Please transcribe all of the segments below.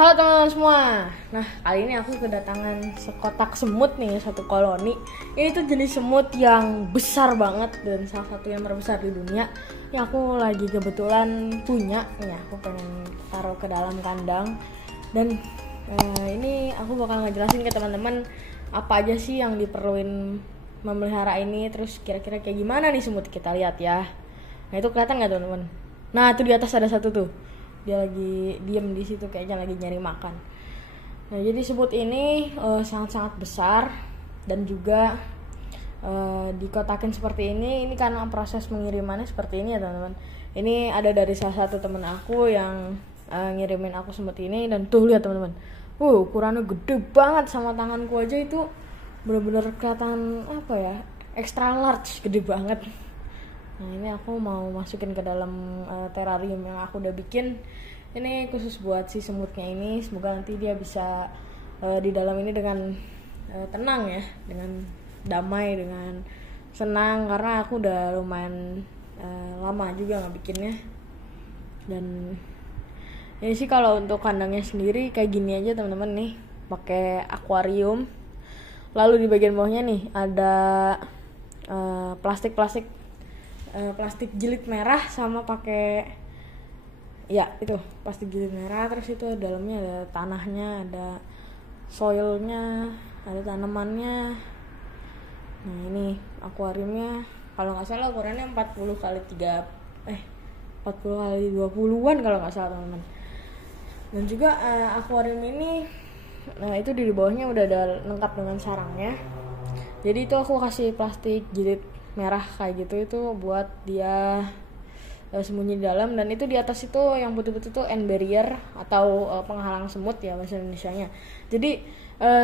Halo teman-teman semua. Nah, kali ini aku kedatangan sekotak semut nih, satu koloni. Ini tuh jenis semut yang besar banget dan salah satu yang terbesar di dunia. Yang aku lagi kebetulan punya. Nih, aku pengen taruh ke dalam kandang. Dan ini aku bakal ngejelasin ke teman-teman apa aja sih yang diperluin memelihara ini. Terus kira-kira kayak gimana nih semut, kita lihat ya. Nah, itu kelihatan nggak teman-teman? Nah, itu di atas ada satu tuh. Dia lagi diem di situ, kayaknya lagi nyari makan. Nah, jadi semut ini sangat-sangat besar dan juga dikotakin seperti ini. Ini karena proses pengirimannya seperti ini ya teman-teman. Ini ada dari salah satu temen aku yang ngirimin aku semut ini, dan tuh lihat teman-teman. Ukurannya gede banget, sama tanganku aja itu bener-bener kelihatan apa ya, extra large, gede banget. Nah, ini aku mau masukin ke dalam terarium yang aku udah bikin. Ini khusus buat si semutnya ini. Semoga nanti dia bisa di dalam ini dengan tenang ya, dengan damai, dengan senang. Karena aku udah lumayan lama juga ngebikinnya. Dan ini sih kalau untuk kandangnya sendiri kayak gini aja teman-teman nih, pakai akuarium. Lalu di bagian bawahnya nih ada plastik jilid merah, sama pakai ya itu plastik jilid merah. Terus itu dalamnya ada tanahnya, ada soilnya, ada tanamannya. Nah, ini akuariumnya kalau nggak salah ukurannya 40 kali 20-an kalau nggak salah teman-teman. Dan juga akuarium ini, nah itu di bawahnya udah ada lengkap dengan sarangnya. Jadi itu aku kasih plastik jilid merah kayak gitu, itu buat dia sembunyi di dalam. Dan itu di atas itu yang putih-putih itu end barrier atau penghalang semut ya bahasa Indonesianya. Jadi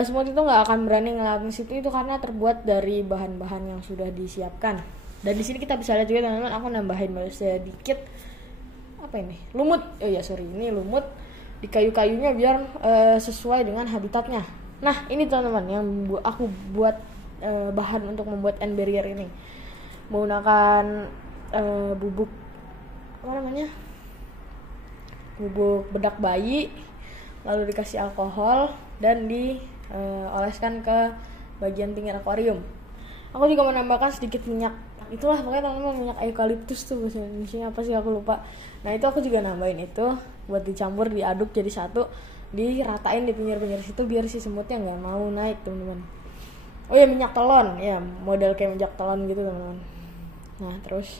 semut itu nggak akan berani ngelawan situ, itu karena terbuat dari bahan-bahan yang sudah disiapkan. Dan di sini kita bisa lihat juga teman-teman, aku nambahin sedikit apa ini, lumut. Ini lumut di kayu-kayunya biar sesuai dengan habitatnya. Nah, ini teman-teman yang aku buat bahan untuk membuat end barrier ini, menggunakan bubuk bubuk bedak bayi, lalu dikasih alkohol dan dioleskan ke bagian pinggir akuarium. Aku juga menambahkan sedikit minyak, itulah pokoknya teman-teman, minyak eukaliptus tuh bahasa Indonesia apa sih aku lupa. Nah, itu aku juga nambahin itu buat dicampur, diaduk jadi satu, diratain di pinggir-pinggir situ biar si semutnya nggak mau naik teman-teman. Minyak telon ya, model kayak minyak telon gitu teman-teman. Nah, terus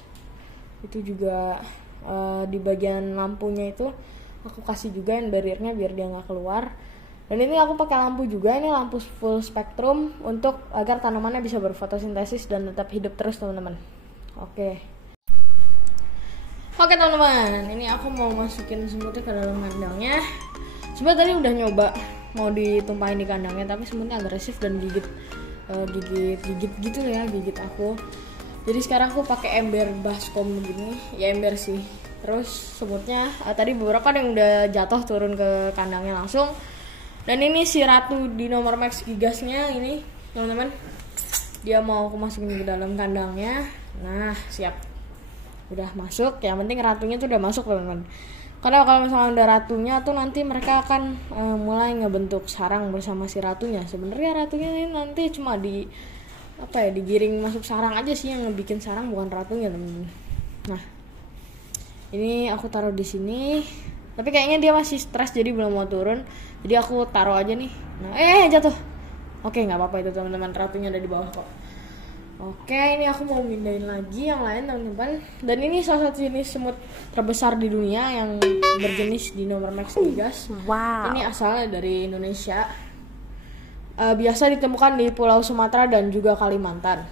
itu juga di bagian lampunya itu aku kasih juga yang barriernya biar dia nggak keluar. Dan ini aku pakai lampu juga, ini lampu full spektrum untuk agar tanamannya bisa berfotosintesis dan tetap hidup terus teman-teman. Oke teman-teman, ini aku mau masukin semutnya ke dalam kandangnya. Sebenarnya tadi udah nyoba mau ditumpahin di kandangnya, tapi semutnya agresif dan gigit gitu ya, gigit aku. Jadi sekarang aku pakai ember baskom begini, ya ember sih. Terus semutnya tadi beberapa yang udah jatuh turun ke kandangnya langsung. Dan ini si ratu Dinomermex gigasnya ini teman-teman, dia mau aku masukin ke dalam kandangnya. Nah, siap, udah masuk. Yang penting ratunya tuh udah masuk teman-teman. Karena kalau misalnya ada ratunya tuh nanti mereka akan mulai ngebentuk sarang bersama si ratunya. Sebenarnya ratunya ini nanti cuma digiring masuk sarang aja sih, yang ngebikin sarang bukan ratunya teman-teman. Nah, ini aku taruh di sini. Tapi kayaknya dia masih stres jadi belum mau turun. Jadi aku taruh aja nih. Nah, jatuh. Oke, nggak apa-apa itu teman-teman, ratunya ada di bawah kok. Oke, ini aku mau pindahin lagi yang lain teman-teman. Dan ini salah satu jenis semut terbesar di dunia yang berjenis Dinomermex gigas. Wow. Ini asalnya dari Indonesia. Biasa ditemukan di Pulau Sumatera dan juga Kalimantan.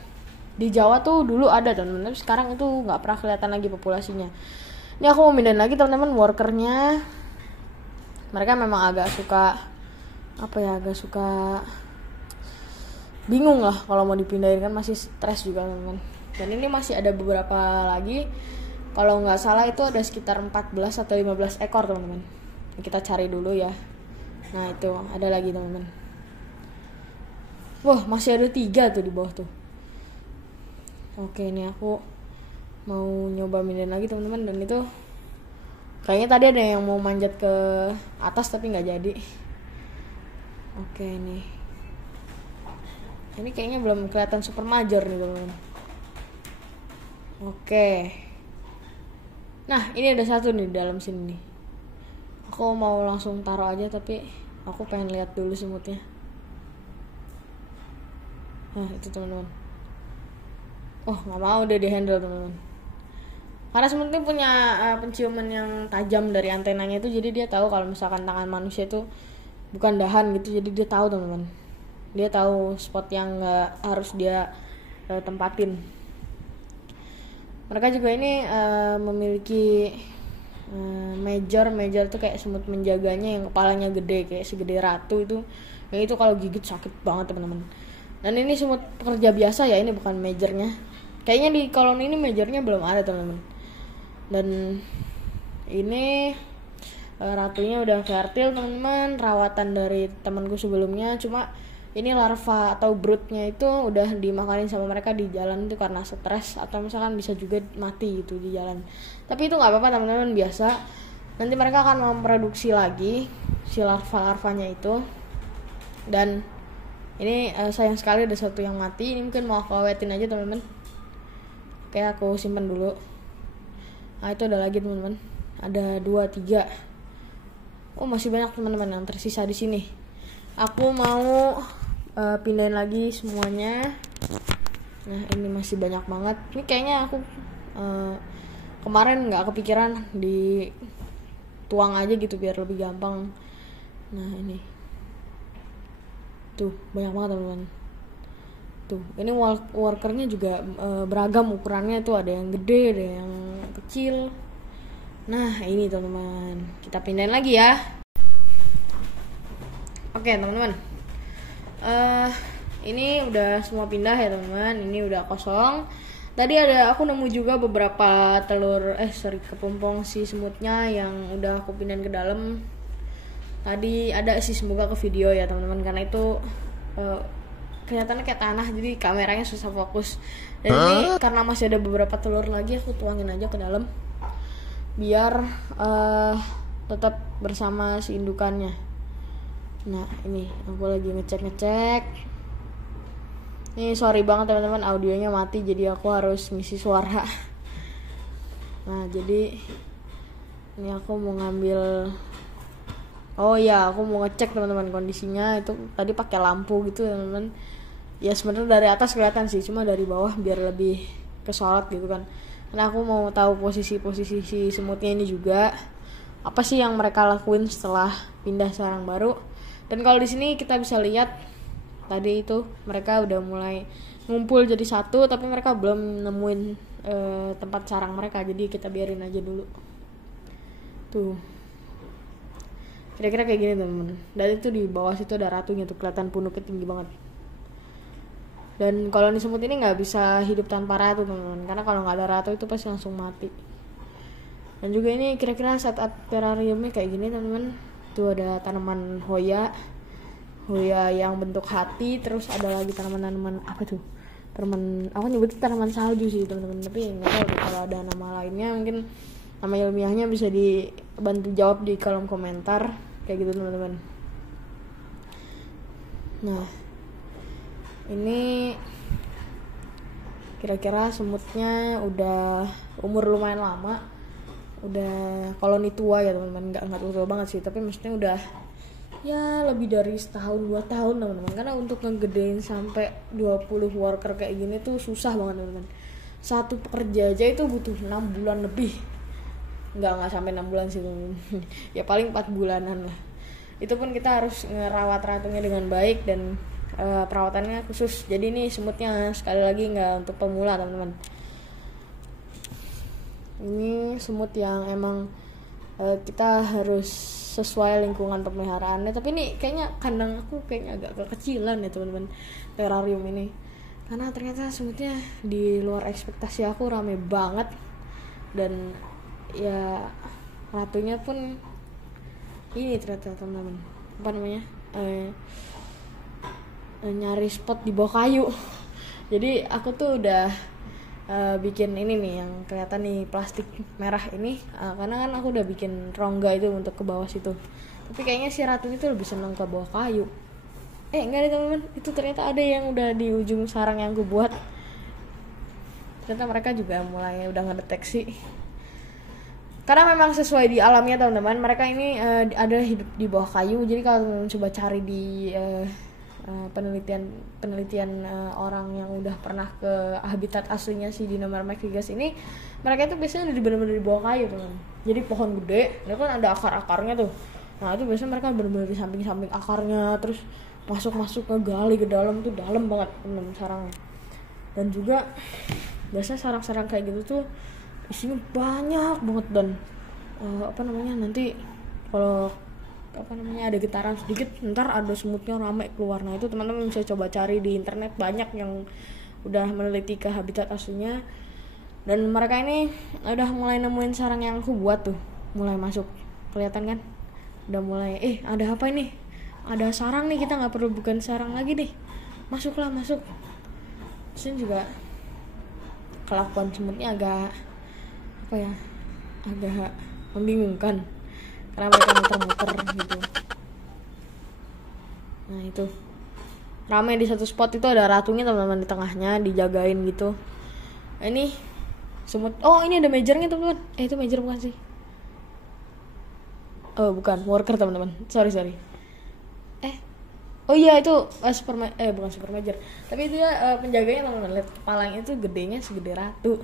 Di Jawa tuh dulu ada teman-teman, tapi sekarang itu nggak pernah kelihatan lagi populasinya. Ini aku mau pindahin lagi teman-teman workernya. Mereka memang agak suka bingung lah kalau mau dipindahin, kan masih stres juga teman-teman. Dan ini masih ada beberapa lagi. Kalau nggak salah itu ada sekitar 14 atau 15 ekor teman-teman. Kita cari dulu ya. Nah, itu ada lagi teman-teman. Wah, masih ada 3 tuh di bawah tuh. Oke, ini aku mau nyoba pindahin lagi teman-teman. Dan itu Kayaknya tadi ada yang mau manjat ke atas tapi nggak jadi. Oke nih. Ini kayaknya belum kelihatan super major nih teman-teman. Oke. Nah ini ada satu nih di dalam sini nih. Aku mau langsung taruh aja tapi aku pengen lihat dulu semutnya. Nah itu teman-teman. Oh nggak mau deh di handle teman-teman. Karena semut ini punya penciuman yang tajam dari antenanya itu, jadi dia tahu kalau misalkan tangan manusia itu bukan dahan gitu, jadi dia tahu teman-teman. Dia tahu spot yang nggak harus dia tempatin. Mereka juga ini memiliki major tuh kayak semut menjaganya yang kepalanya gede kayak segede ratu itu. Yang itu kalau gigit sakit banget teman-teman. Dan ini semut pekerja biasa ya, ini bukan majornya. Kayaknya di koloni ini majornya belum ada teman-teman. Dan ini ratunya udah fertil teman-teman, rawatan dari temanku sebelumnya. Cuma ini larva atau broodnya itu udah dimakanin sama mereka di jalan itu karena stres, atau misalkan bisa juga mati gitu di jalan. Tapi itu nggak apa-apa teman-teman, biasa. Nanti mereka akan memproduksi lagi si larva-larvanya itu. Dan ini sayang sekali ada satu yang mati. Ini mungkin mau aku awetin aja teman-teman. Oke, aku simpan dulu. Nah itu ada lagi teman-teman, ada 2, 3. Oh masih banyak teman-teman yang tersisa di sini. Aku mau pindahin lagi semuanya. Nah ini masih banyak banget. Ini kayaknya aku kemarin nggak kepikiran dituang aja gitu biar lebih gampang. Nah ini tuh banyak banget teman-teman. Tuh ini workernya juga beragam ukurannya, tuh ada yang gede, ada yang kecil. Nah ini teman-teman, kita pindahin lagi ya. Oke teman-teman, ini udah semua pindah ya teman-teman. Ini udah kosong. Tadi aku nemu juga beberapa telur kepompong si semutnya yang udah aku pindahin ke dalam. Tadi ada sih, semoga ke video ya teman-teman, karena itu kelihatannya kayak tanah jadi kameranya susah fokus. Dan ini karena masih ada beberapa telur lagi, aku tuangin aja ke dalam biar tetap bersama si indukannya. Nah ini aku lagi ngecek. Ini sorry banget teman-teman, audionya mati jadi aku harus ngisi suara. Nah jadi ini aku mau ngambil, oh ya aku mau ngecek teman-teman kondisinya. Itu tadi pakai lampu gitu teman-teman. Ya sebenarnya dari atas kelihatan sih, cuma dari bawah biar lebih kesorot gitu kan. Karena aku mau tahu posisi si semutnya ini juga. Apa sih yang mereka lakuin setelah pindah sarang baru. Dan kalau di sini kita bisa lihat tadi itu mereka udah mulai ngumpul jadi satu, tapi mereka belum nemuin tempat sarang mereka. Jadi kita biarin aja dulu. Tuh. Kira-kira kayak gini teman-teman. Dan itu di bawah situ ada ratunya tuh, kelihatan punuknya tinggi banget. Dan koloni semut ini nggak bisa hidup tanpa ratu teman-teman, karena kalau nggak ada ratu itu pasti langsung mati. Dan juga ini kira-kira setup terrariumnya kayak gini teman-teman. Tuh ada tanaman hoya yang bentuk hati, terus ada lagi tanaman apa tuh? Aku nyebutnya tanaman salju sih teman-teman, tapi nggak tahu kalau ada nama lainnya, mungkin nama ilmiahnya bisa dibantu jawab di kolom komentar kayak gitu teman-teman. Nah ini kira-kira semutnya udah umur lumayan lama, udah koloni tua ya teman-teman, nggak tua banget sih, tapi maksudnya udah ya lebih dari 1-2 tahun teman-teman. Karena untuk ngegedein sampai 20 worker kayak gini tuh susah banget teman-teman. Satu pekerja aja itu butuh 6 bulan lebih. Nggak sampai 6 bulan sih teman-teman. Ya paling 4 bulanan lah. Itu pun kita harus ngerawat ratunya dengan baik dan perawatannya khusus. Jadi ini semutnya sekali lagi nggak untuk pemula teman-teman. Ini semut yang emang kita harus sesuai lingkungan pemeliharaannya. Tapi ini kayaknya kandang aku kayaknya agak kekecilan ya teman-teman, terrarium ini, karena ternyata semutnya di luar ekspektasi aku, rame banget. Dan ya ratunya pun ini ternyata teman-teman, apa namanya, nyari spot di bawah kayu. Jadi aku tuh udah bikin ini nih yang kelihatan nih plastik merah ini, karena kan aku udah bikin rongga itu untuk ke bawah situ. Tapi kayaknya si ratu itu lebih seneng ke bawah kayu. Enggak deh teman-teman, itu ternyata ada yang udah di ujung sarang yang gue buat. Ternyata mereka juga mulai udah ngedeteksi. Karena memang sesuai di alamnya teman-teman, mereka ini ada hidup di bawah kayu. Jadi kalau coba cari di penelitian orang yang udah pernah ke habitat aslinya si Dinomermectigas ini, mereka itu biasanya ada di benar-benar di bawah kayu teman. Jadi pohon gede, dia kan ada akar-akarnya tuh. Nah itu biasanya mereka benar-benar di samping-samping akarnya, terus masuk ke gali ke dalam tuh, dalam banget teman sarangnya. Dan juga biasanya sarang-sarang kayak gitu tuh isinya banyak banget, dan nanti kalau ada getaran sedikit ntar ada semutnya rame keluar. Nah itu teman-teman bisa coba cari di internet, banyak yang udah meneliti ke habitat aslinya, dan mereka ini udah mulai nemuin sarang yang aku buat tuh, mulai masuk. Kelihatan kan udah mulai ada apa ini, ada sarang nih, kita nggak perlu bukan sarang lagi deh, masuk. Terus juga kelakuan semutnya agak membingungkan karena mereka muter-muter gitu. Nah itu ramai di satu spot, itu ada ratunya teman-teman di tengahnya, dijagain gitu. Ini semut, ini ada majornya teman-teman. Itu major bukan sih? Bukan, worker teman-teman, sorry. Iya itu bukan super major, tapi itu ya penjaganya teman-teman. Lihat kepalanya itu gedenya segede ratu.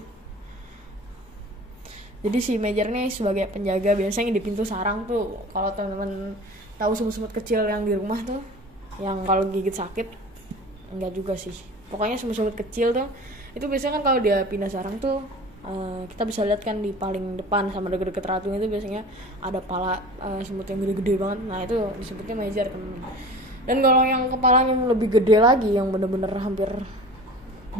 Jadi si major nih sebagai penjaga, biasanya di pintu sarang tuh, kalau teman-teman tahu semut-semut kecil yang di rumah tuh, yang kalau gigit sakit, enggak juga sih. Pokoknya semut-semut kecil tuh, itu biasanya kan kalau dia pindah sarang tuh, kita bisa lihat kan di paling depan sama deket-deket ratunya itu biasanya ada pala semut yang gede-gede banget. Nah itu disebutnya major teman-teman. Dan kalau yang kepalanya lebih gede lagi, yang bener-bener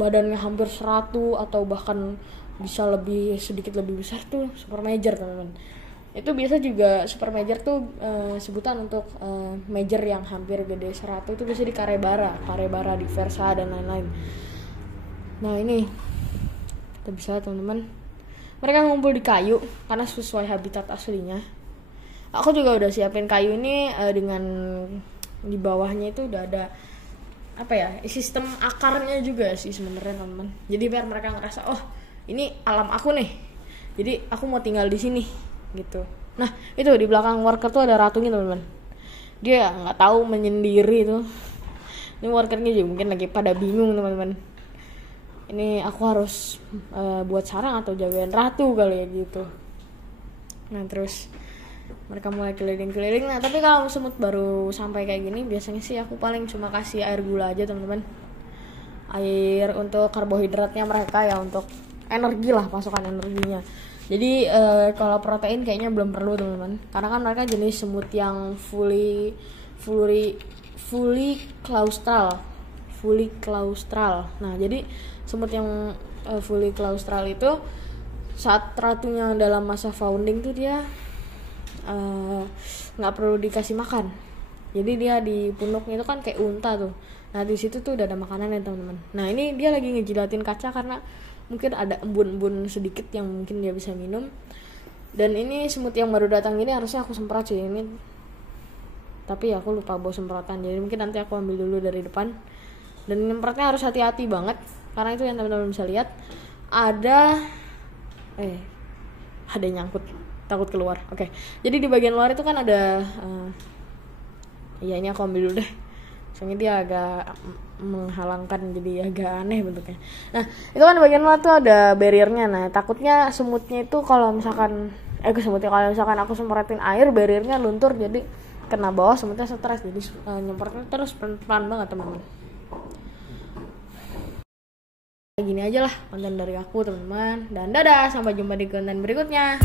badannya hampir 100 atau bahkan bisa sedikit lebih besar tuh super major teman-teman. Itu biasa juga super major tuh sebutan untuk major yang hampir gede 100 itu biasa di Karebara, Diversa dan lain-lain. Nah ini kita bisa teman-teman, mereka ngumpul di kayu karena sesuai habitat aslinya. Aku juga udah siapin kayu ini dengan di bawahnya itu udah ada sistem akarnya juga sih sebenarnya teman-teman. Jadi biar mereka ngerasa ini alam aku nih, jadi aku mau tinggal di sini gitu. Nah itu di belakang worker tuh ada ratunya teman-teman. Dia nggak tahu menyendiri tuh. Ini workernya juga mungkin lagi pada bingung teman-teman. Ini aku harus buat sarang atau jagain ratu kali ya gitu. Nah terus mereka mulai keliling-keliling. Nah tapi kalau semut baru sampai kayak gini, biasanya sih aku paling cuma kasih air gula aja teman-teman. Air untuk karbohidratnya mereka ya, untuk energi lah, pasukan energinya. Jadi kalau protein kayaknya belum perlu teman-teman, karena kan mereka jenis semut yang fully claustral. Nah jadi semut yang fully claustral itu saat ratunya dalam masa founding tuh dia nggak perlu dikasih makan. Jadi dia di punuknya itu kan kayak unta tuh. Nah di situ tuh udah ada makanan ya teman-teman. Nah ini dia lagi ngejilatin kaca karena mungkin ada embun-embun sedikit yang mungkin dia bisa minum. Dan ini semut yang baru datang ini harusnya aku semprot sih ini, tapi aku lupa bawa semprotan, jadi mungkin nanti aku ambil dulu dari depan. Dan nyemprotnya harus hati-hati banget, karena itu yang teman-teman bisa lihat ada nyangkut, takut keluar. Oke. Jadi di bagian luar itu kan ada ini aku ambil dulu deh, soalnya dia agak menghalangkan, jadi agak aneh bentuknya. Nah itu kan di bagian luar tuh ada barriernya. Nah takutnya semutnya itu kalau misalkan aku semprotin air, barriernya luntur, jadi kena bawah, semutnya stres, jadi nyemprotnya terus pelan-pelan banget teman-teman. Gini aja lah konten dari aku teman-teman, dan dadah, sampai jumpa di konten berikutnya.